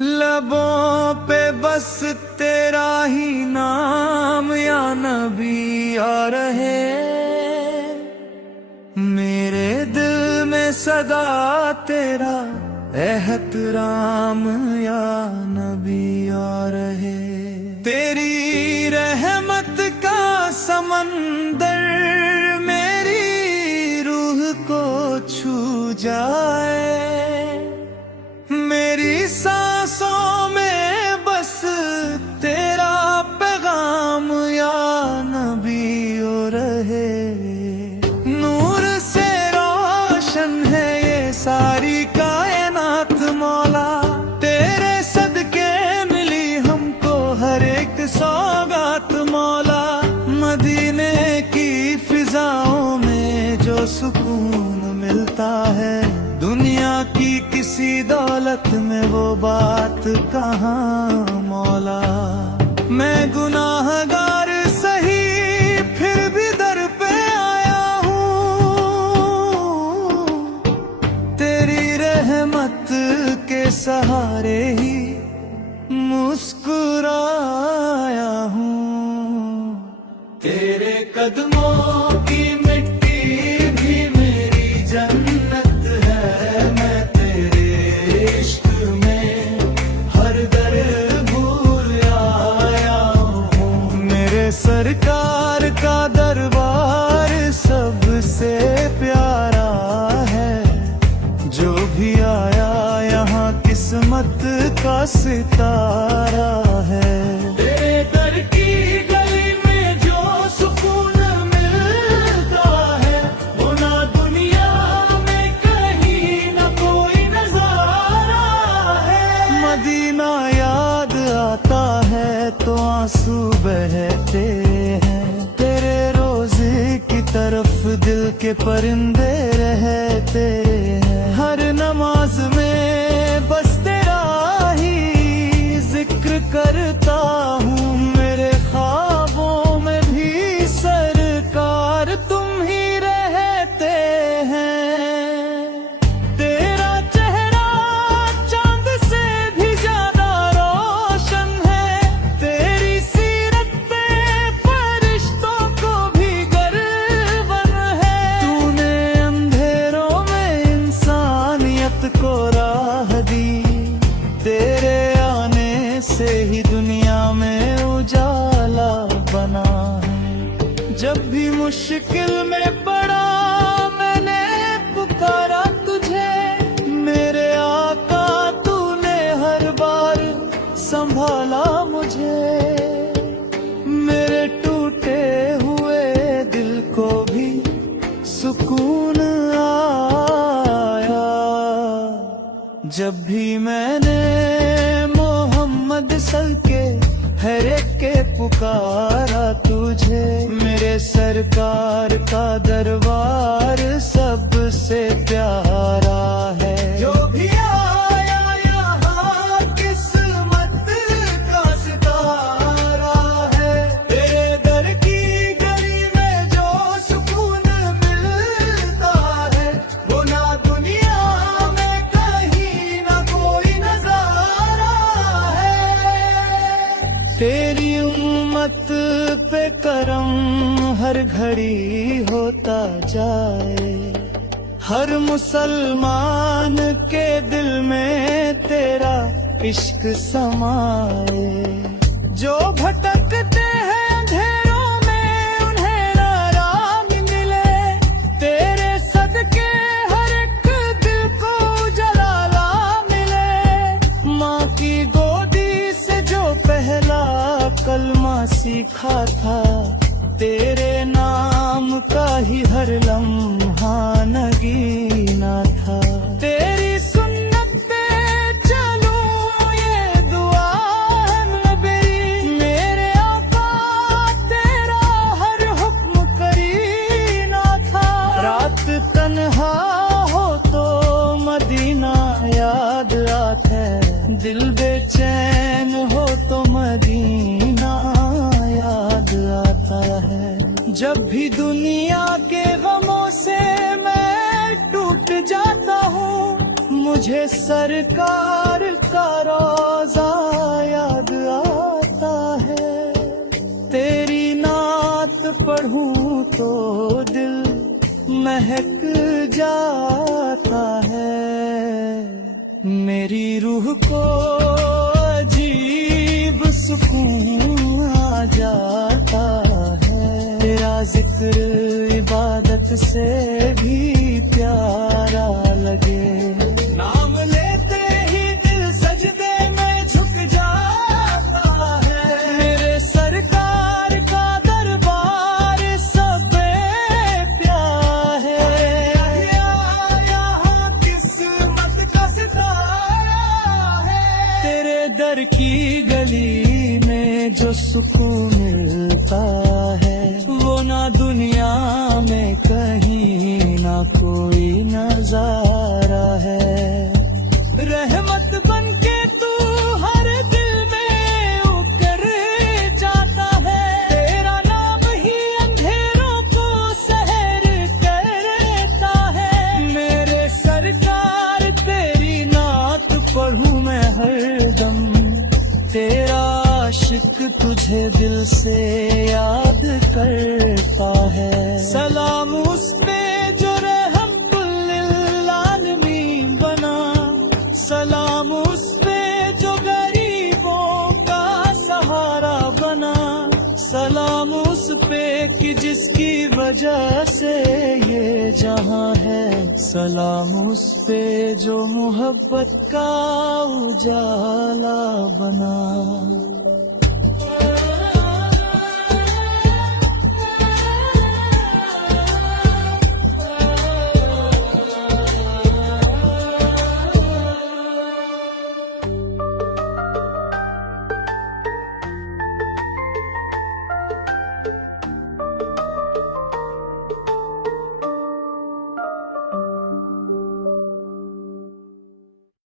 लबों पे बस तेरा ही नाम या नबी आ रहे, मेरे दिल में सदा तेरा एहतराम या नबी आ रहे। तेरी रहमत का समंदर मेरी रूह को छू जाए, मेरी सांसों में बस तेरा पैगाम या नबी ओ रहे। नूर से रोशन है ये सारी कायनात मौला, तेरे सदके मिली हमको हर एक सौगात मौला। मदीने की फिजाओं में जो सुकून मिलता है, दुनिया की किसी दौलत में वो बात कहाँ मौला। मैं गुनाहगार सही फिर भी दर पे आया हूँ, तेरी रहमत के सहारे ही मुस्कुराया हूँ। तेरे कदमों की मिट्टी भी मेरी जन्नत है, मैं तेरे इश्क में हर दर भूल आया हूँ। मेरे सरकार का दरबार सबसे प्यारा है, जो भी आया यहाँ किस्मत का सितारा है। तेरे दर की गली में जो सुकून मिलता है, वो ना दुनिया में कहीं ना कोई नजारा है। मदीना याद आता है तो आंसू बहते हैं, तेरे रोज़े की तरफ दिल के परिंदे रहते हैं। हर नमाज में बस तेरा ही जिक्र करता हूँ, मेरे ख्वाबों में भी सरकार तुम ही रहते हैं। तेरा चेहरा चांद से भी ज्यादा रोशन है, तेरी सीरत पे फरिश्तों को भी गर्वन है। तूने अंधेरों में इंसानियत को राह दी, तेरे आने से ही दुनिया में उजाला बना है। जब भी मुश्किल में पड़ा मैंने पुकारा तुझे, मेरे आका तूने हर बार संभाला मुझे। मेरे टूटे हुए दिल को भी सुकून आया, जब भी मैंने मोहम्मद सल के हर एक के पुकारा तुझे। मेरे सरकार का दरबार सबसे प्यारा है, जो भी आया यहाँ किस्मत का सितारा है। तेरे दर की गली में जो सुकून मिलता है, वो ना दुनिया में कहीं ना कोई नजारा है। तेरी उम्मत पे करम हर घड़ी होता जाए, हर मुसलमान के दिल में तेरा इश्क समाए। जो भटकते हैं अंधेरों में उन्हें राह मिले, तेरे सदके हर एक दिल को जलाला मिले। माँ की गोदी से जो पहला कलमा सीखा था, तेरे नाम का ही हर लम्हा नगीना था। तेरी सुन्नत पे चलूं ये दुआ है मेरी, मेरे आका तेरा हर हुक्म करीना था। रात तन्हा हो तो मदीना याद आता है, दिल बेचैन हो तो मदीना याद आता है। जब भी दुनिया के गमों से मैं टूट जाता हूँ, मुझे सरकार का तो दिल महक जाता है। मेरी रूह को अजीब सुकून आ जाता है। तेरा जिक्र इबादत से भी प्यारा लगे। नाम लेते ही दिल सजदे में झुक जाता है। मेरे सरकार का दरबार सब प्यार है। यहाँ किस्मत का सितारा है। तेरे दर की गली में जो सुकून मिलता है, वो ना दुनिया में कहीं ना कोई नजारा है। रहमत बनके तू हर दिल में उतर जाता है। तेरा नाम ही अंधेरों को सहर करता है। मेरे सरकार तेरी नात पढ़ूं मैं हरदम। तेरा आशिक तुझे दिल से याद करता है। सलाम उस पे जो रहमतुल्लिल आलमीन बना। सलाम उस पे जो गरीबों का सहारा बना। सलाम उस पे कि जिसकी वजह से ये जहां है। सलाम उस पे जो मोहब्बत का उजाला बना।